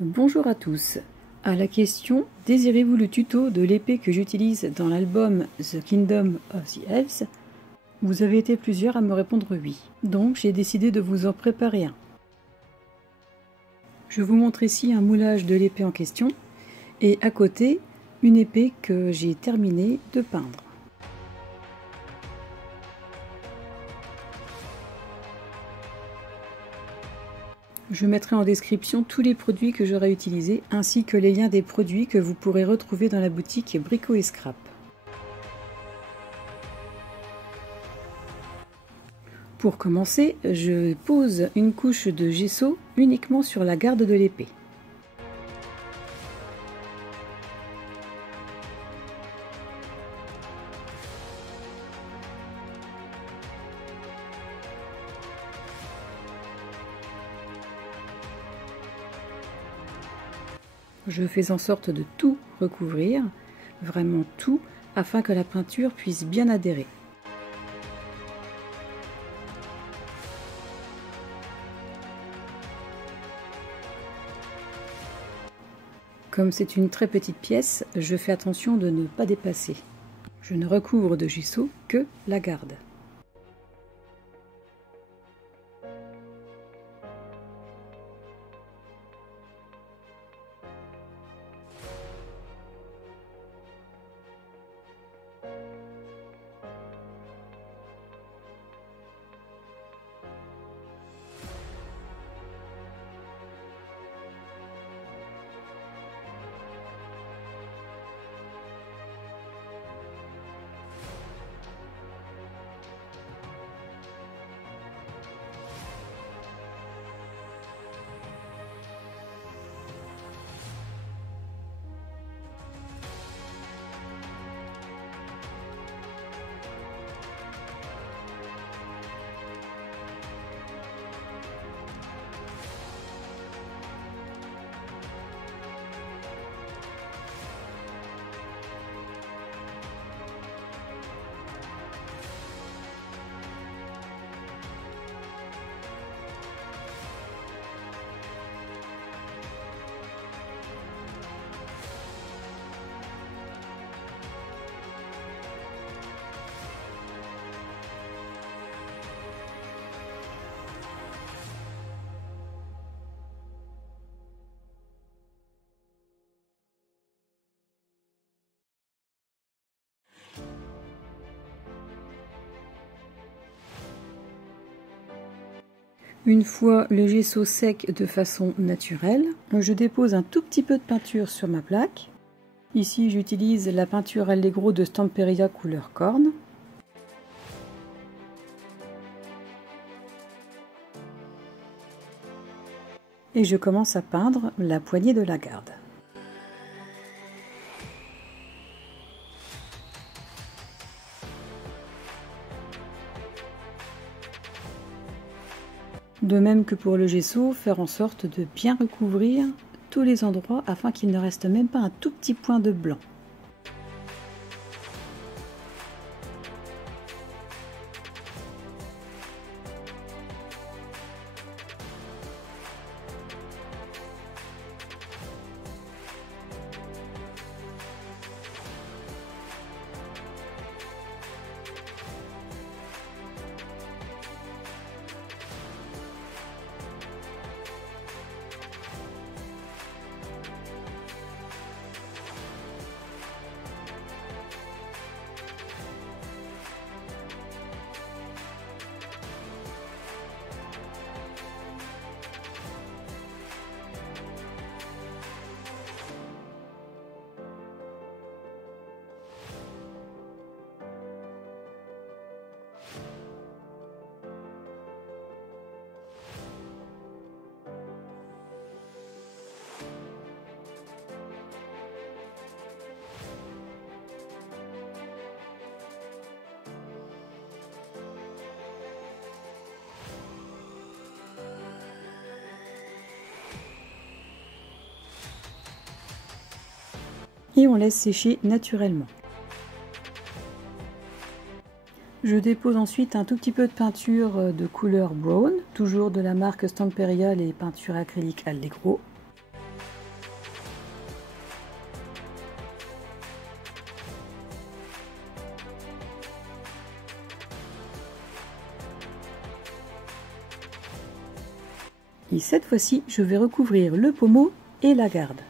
Bonjour à tous. À la question « Désirez-vous le tuto de l'épée que j'utilise dans l'album The Kingdom of the Elves ?» Vous avez été plusieurs à me répondre oui, donc j'ai décidé de vous en préparer un. Je vous montre ici un moulage de l'épée en question, et à côté, une épée que j'ai terminé de peindre. Je mettrai en description tous les produits que j'aurai utilisés, ainsi que les liens des produits que vous pourrez retrouver dans la boutique Brico et Scrap. Pour commencer, je pose une couche de gesso uniquement sur la garde de l'épée. Je fais en sorte de tout recouvrir, vraiment tout, afin que la peinture puisse bien adhérer. Comme c'est une très petite pièce, je fais attention de ne pas dépasser. Je ne recouvre de gesso que la garde. Une fois le gesso sec de façon naturelle, je dépose un tout petit peu de peinture sur ma plaque. Ici, j'utilise la peinture Allegro de Stamperia couleur corne. Et je commence à peindre la poignée de la garde. De même que pour le gesso, faire en sorte de bien recouvrir tous les endroits afin qu'il ne reste même pas un tout petit point de blanc. Et on laisse sécher naturellement. Je dépose ensuite un tout petit peu de peinture de couleur brown, toujours de la marque Stamperia, les peintures acryliques Allegro. Et cette fois-ci, je vais recouvrir le pommeau et la garde.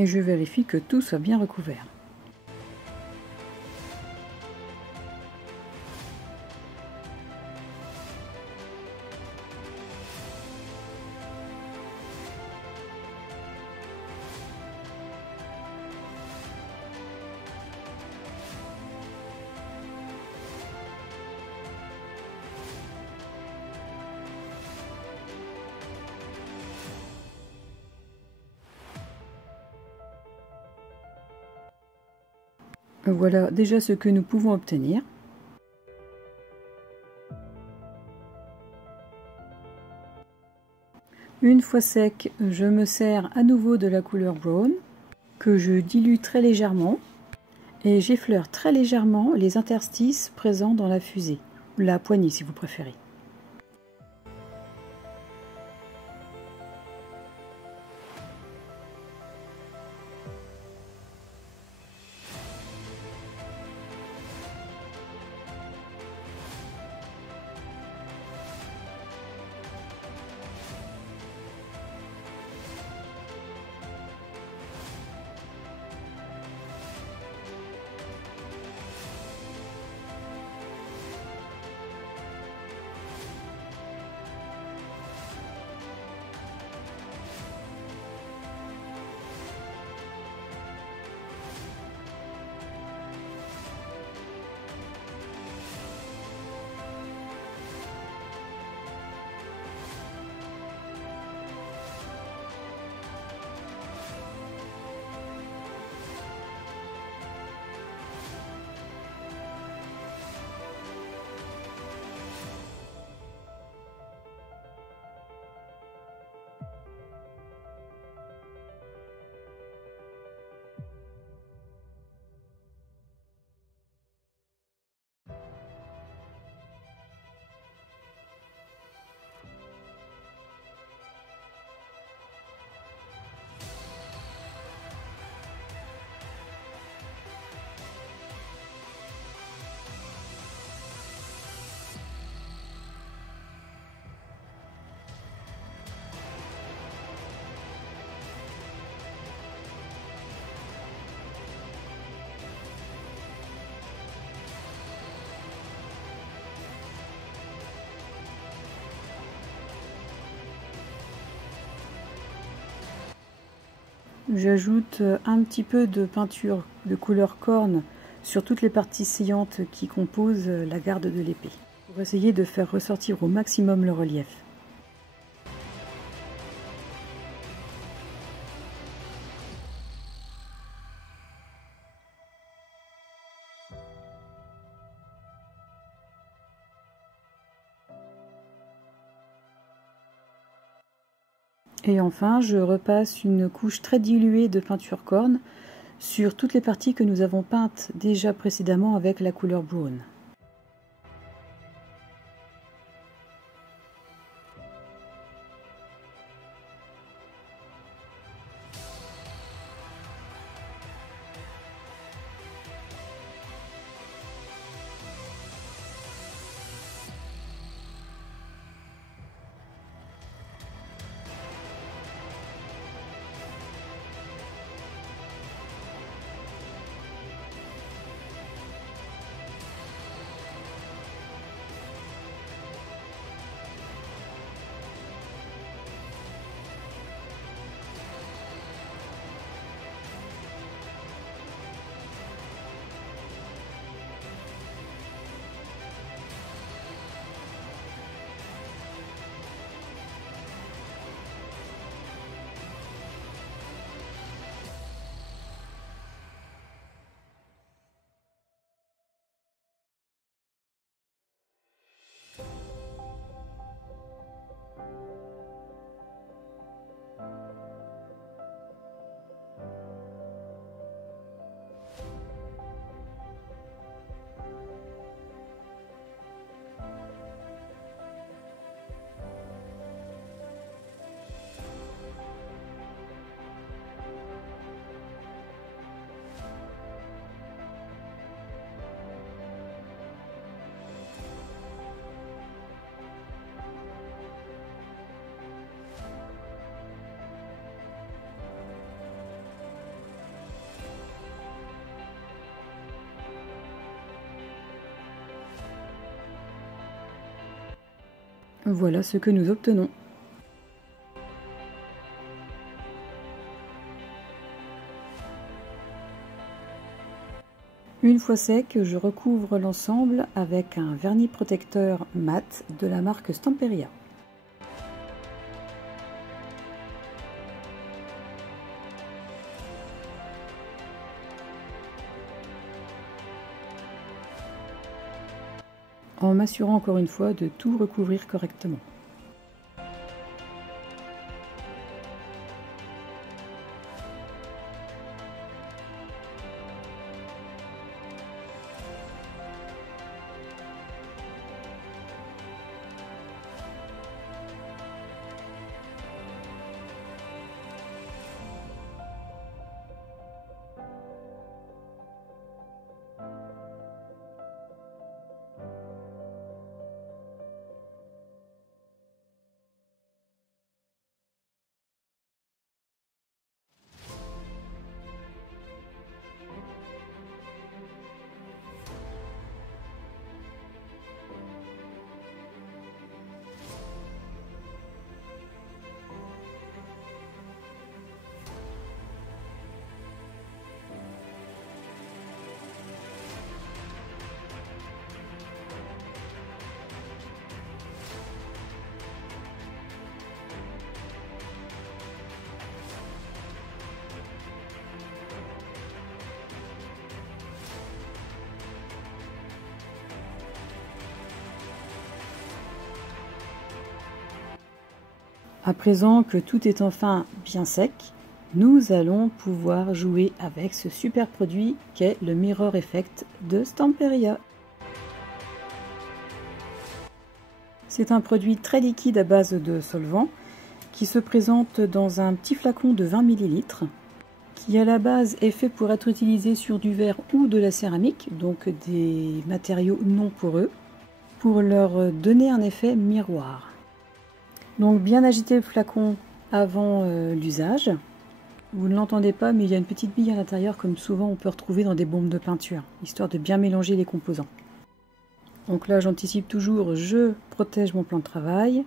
Et je vérifie que tout soit bien recouvert. Voilà déjà ce que nous pouvons obtenir. Une fois sec, je me sers à nouveau de la couleur brown, que je dilue très légèrement, et j'effleure très légèrement les interstices présents dans la fusée, la poignée si vous préférez. J'ajoute un petit peu de peinture de couleur corne sur toutes les parties saillantes qui composent la garde de l'épée, pour essayer de faire ressortir au maximum le relief. Et enfin, je repasse une couche très diluée de peinture corne sur toutes les parties que nous avons peintes déjà précédemment avec la couleur brune. Voilà ce que nous obtenons. Une fois sec, je recouvre l'ensemble avec un vernis protecteur mat de la marque Stamperia. En m'assurant encore une fois de tout recouvrir correctement. À présent que tout est enfin bien sec, nous allons pouvoir jouer avec ce super produit qu'est le Mirror Effect de Stamperia. C'est un produit très liquide à base de solvant qui se présente dans un petit flacon de 20 ml qui à la base est fait pour être utilisé sur du verre ou de la céramique, donc des matériaux non poreux, pour leur donner un effet miroir. Donc bien agiter le flacon avant l'usage. Vous ne l'entendez pas, mais il y a une petite bille à l'intérieur comme souvent on peut retrouver dans des bombes de peinture, histoire de bien mélanger les composants. Donc là j'anticipe toujours, je protège mon plan de travail.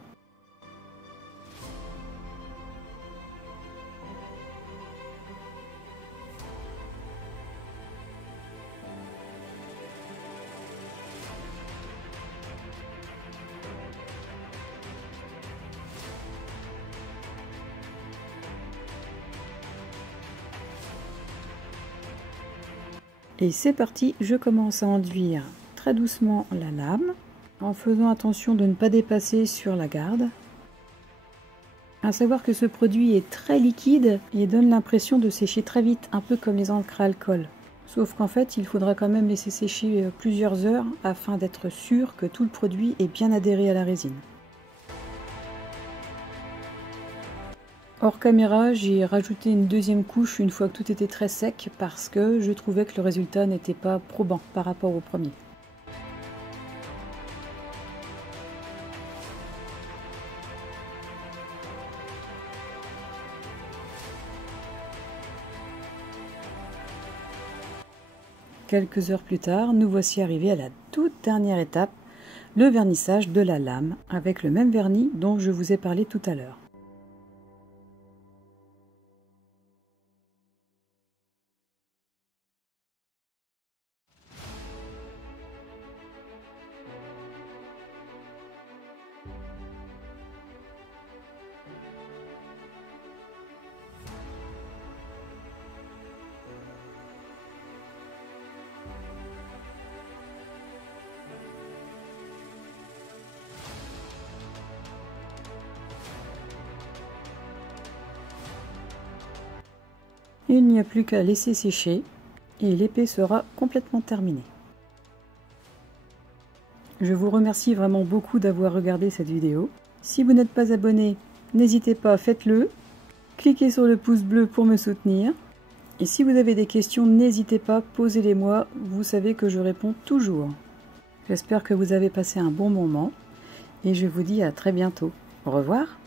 Et c'est parti, je commence à enduire très doucement la lame, en faisant attention de ne pas dépasser sur la garde. À savoir que ce produit est très liquide et donne l'impression de sécher très vite, un peu comme les encres à alcool. Sauf qu'en fait, il faudra quand même laisser sécher plusieurs heures afin d'être sûr que tout le produit est bien adhéré à la résine. Hors caméra, j'ai rajouté une deuxième couche une fois que tout était très sec parce que je trouvais que le résultat n'était pas probant par rapport au premier. Quelques heures plus tard, nous voici arrivés à la toute dernière étape, le vernissage de la lame avec le même vernis dont je vous ai parlé tout à l'heure. Il n'y a plus qu'à laisser sécher et l'épée sera complètement terminée. Je vous remercie vraiment beaucoup d'avoir regardé cette vidéo. Si vous n'êtes pas abonné, n'hésitez pas, faites-le. Cliquez sur le pouce bleu pour me soutenir. Et si vous avez des questions, n'hésitez pas, posez-les-moi. Vous savez que je réponds toujours. J'espère que vous avez passé un bon moment et je vous dis à très bientôt. Au revoir.